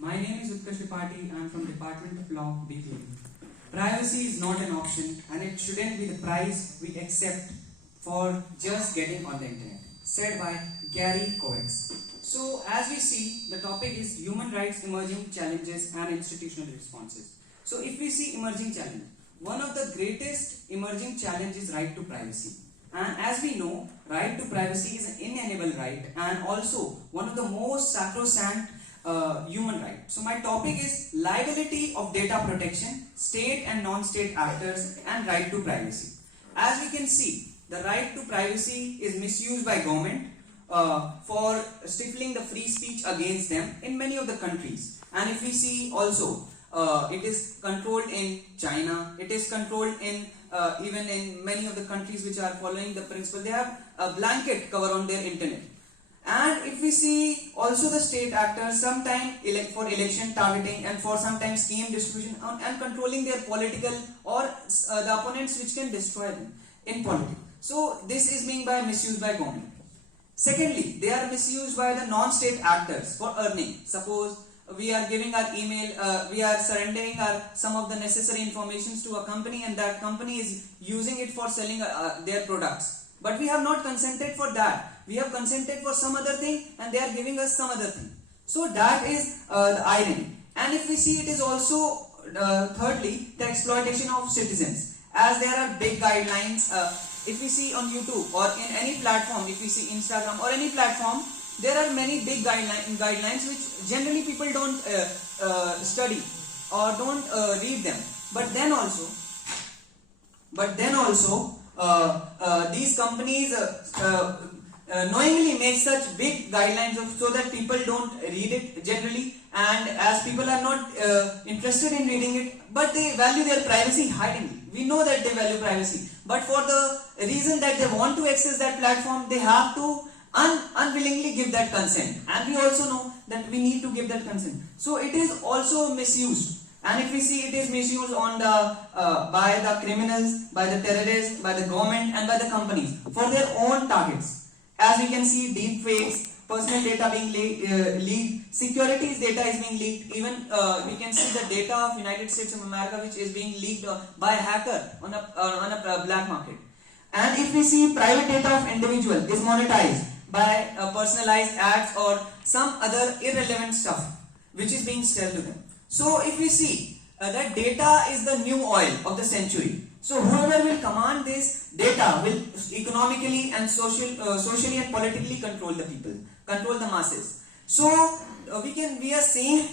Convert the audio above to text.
My name is Utkarsh Tripathi. I am from Department of Law, BPA. Privacy is not an option and it shouldn't be the price we accept for just getting on the internet. Said by Gary Kovacs. So, as we see, the topic is human rights, emerging challenges and institutional responses. So, if we see emerging challenge, one of the greatest emerging challenges is right to privacy. And as we know, right to privacy is an inalienable right and also one of the most sacrosanct human right. So my topic is liability of data protection, state and non-state actors and right to privacy. As we can see, the right to privacy is misused by government for stifling the free speech against them in many of the countries. And if we see also, it is controlled in China, it is controlled in even in many of the countries which are following the principle, they have a blanket cover on their internet. And if we see also the state actors sometimes for election targeting and for sometimes scheme distribution and controlling their political or the opponents which can destroy them in politics. So this is being misused by government. Secondly, they are misused by the non-state actors for earning. Suppose we are giving our email, we are surrendering some of the necessary informations to a company and that company is using it for selling their products. But we have not consented for that. We have consented for some other thing and they are giving us some other thing. So that is the irony. And if we see, it is also thirdly the exploitation of citizens. As there are big guidelines, if we see on YouTube or in any platform, if we see Instagram or any platform, there are many big guidelines which generally people don't study or don't read them. But then also, these companies knowingly make such big guidelines so that people don't read it generally, and as people are not interested in reading it, but they value their privacy hidingly. We know that they value privacy, but for the reason that they want to access that platform, they have to unwillingly give that consent, and we also know that we need to give that consent. So it is also misused. And if we see, it is misused on by the criminals, by the terrorists, by the government and by the companies for their own targets. As we can see, deep fakes, personal data being leaked, securities data is being leaked. Even we can see the data of United States of America which is being leaked by a hacker on a black market. And if we see, private data of individual is monetized by personalized ads or some other irrelevant stuff which is being sold to them. So if we see that data is the new oil of the century. So whoever will command this data will economically and socially and politically control the people, control the masses. So we are seeing